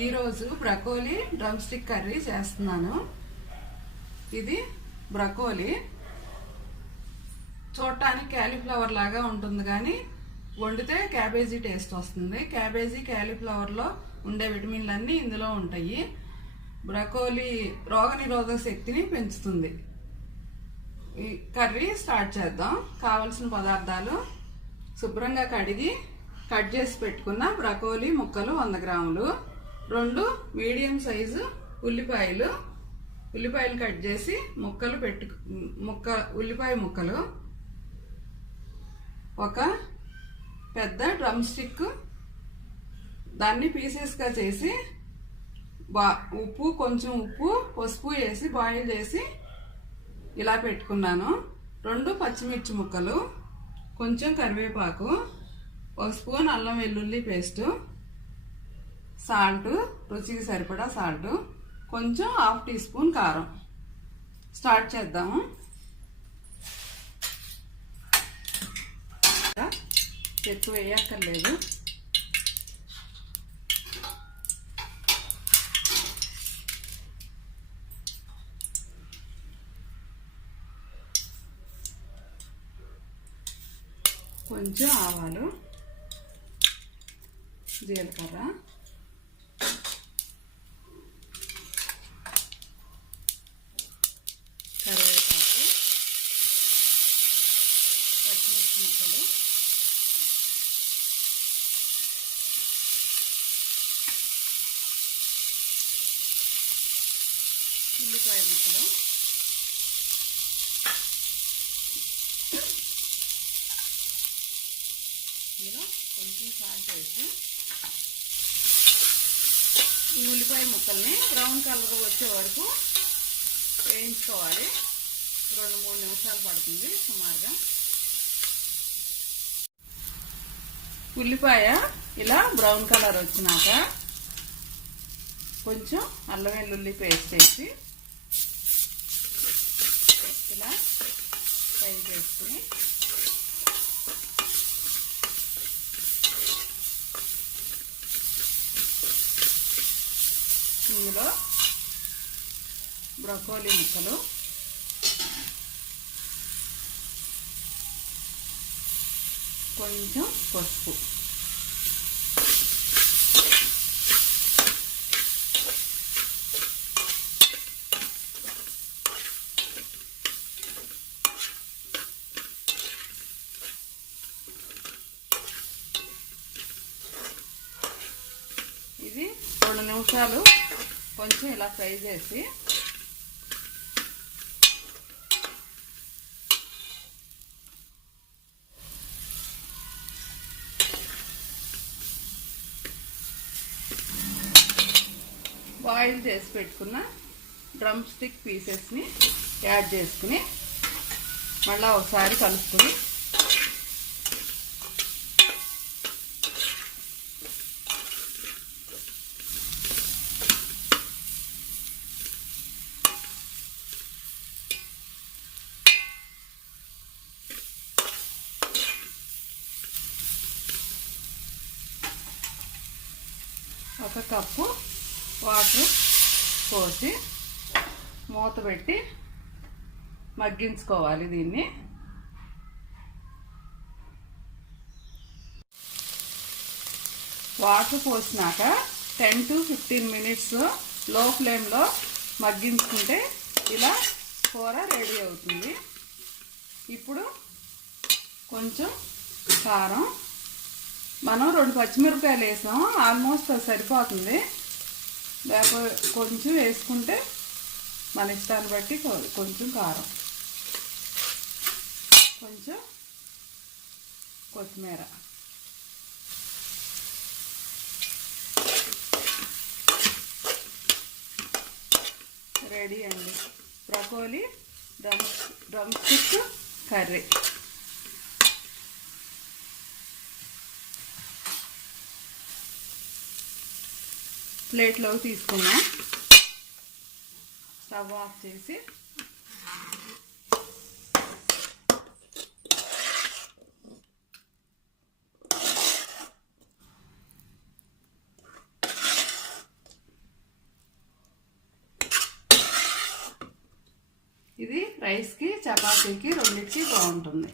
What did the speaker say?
ఈరోజు broccoli drum stick curry చేస్తున్నాను. ఇది బ్రకోలీ చూడటానికి క్యాలీఫ్లవర్ లాగా ఉంటుంది, కానీ వండితే క్యాబేజీ టేస్ట్ వస్తుంది. క్యాబేజీ క్యాలీఫ్లవర్లో ఉండే విటమిన్లన్నీ ఇందులో ఉంటాయి. బ్రకోలీ రోగనిరోధక శక్తిని పెంచుతుంది. ఈ కర్రీ స్టార్ట్ చేద్దాం. కావలసిన పదార్థాలు: శుభ్రంగా కడిగి కట్ చేసి పెట్టుకున్న బ్రకోలీ ముక్కలు 100 గ్రాములు, 2 మీడియం సైజు ఉల్లిపాయలు కట్ చేసి ఉల్లిపాయ ముక్కలు, ఒక పెద్ద డ్రమ్ స్టిక్ దాన్ని పీసెస్గా చేసి కొంచెం ఉప్పు పసుపు వేసి బాయిల్ చేసి ఇలా పెట్టుకున్నాను. 2 పచ్చిమిర్చి ముక్కలు, కొంచెం కరివేపాకు, 1 స్పూన్ అల్లం వెల్లుల్లి పేస్టు, సాల్ట్ రుచికి సరిపడా సాల్ట్, కొంచెం 1/2 టీ స్పూన్ కారం. స్టార్ట్ చేద్దాము. ఎక్కువ వేయక్కర్లేదు. కొంచెం ఆవాలు, జీలకర్ర, కరివేపాకు, పచ్చిమిర్చి ముక్కలు, ఉల్లిపాయ ముక్కలు, ఇందులో కొంచెం సాల్ట్ వేసి ఈ ఉల్లిపాయ ముక్కల్ని బ్రౌన్ కలర్ వచ్చే వరకు వేయించుకోవాలి. 2-3 నిమిషాలు పడుతుంది సుమారుగా. ఉల్లిపాయ ఇలా బ్రౌన్ కలర్ వచ్చినాక కొంచెం అల్లం వెల్లుల్లి పేస్ట్ వేసి ఇలా ఫ్రై చేసుకుని ఇందులో బ్రకోలీ ముక్కలు, కొంచెం పసుపు, ఇది 2 నిమిషాలు కొంచెం ఇలా ఫ్రై చేసి బాయిల్ చేసి పెట్టుకున్న డ్రమ్ స్టిక్ పీసెస్ని యాడ్ చేసుకుని మళ్ళీ ఒకసారి కలుపుకొని ఒక కప్పు వాటర్ పోసి మూత పెట్టి మగ్గించుకోవాలి. దీన్ని వాటర్ పోసినాక 10 to 15 మినిట్స్ లో ఫ్లేమ్లో మగ్గించుకుంటే ఇలా కూర రెడీ అవుతుంది. ఇప్పుడు కొంచెం కారం, మనం 2 పచ్చిమిరపకాయలు వేసాం, ఆల్మోస్ట్ అది సరిపోతుంది. లేకపోతే కొంచెం వేసుకుంటే మన ఇష్టాన్ని బట్టి కొంచెం కారం, కొంచెం కొత్తిమీర, రెడీ అండి బ్రకోలీ డ్రమ్ స్టిక్ కర్రీ. ప్లేట్లోకి తీసుకున్నాం. స్టవ్ ఆఫ్ చేసి రైస్కి చపాతీకి రెండింటికి బాగుంటుంది.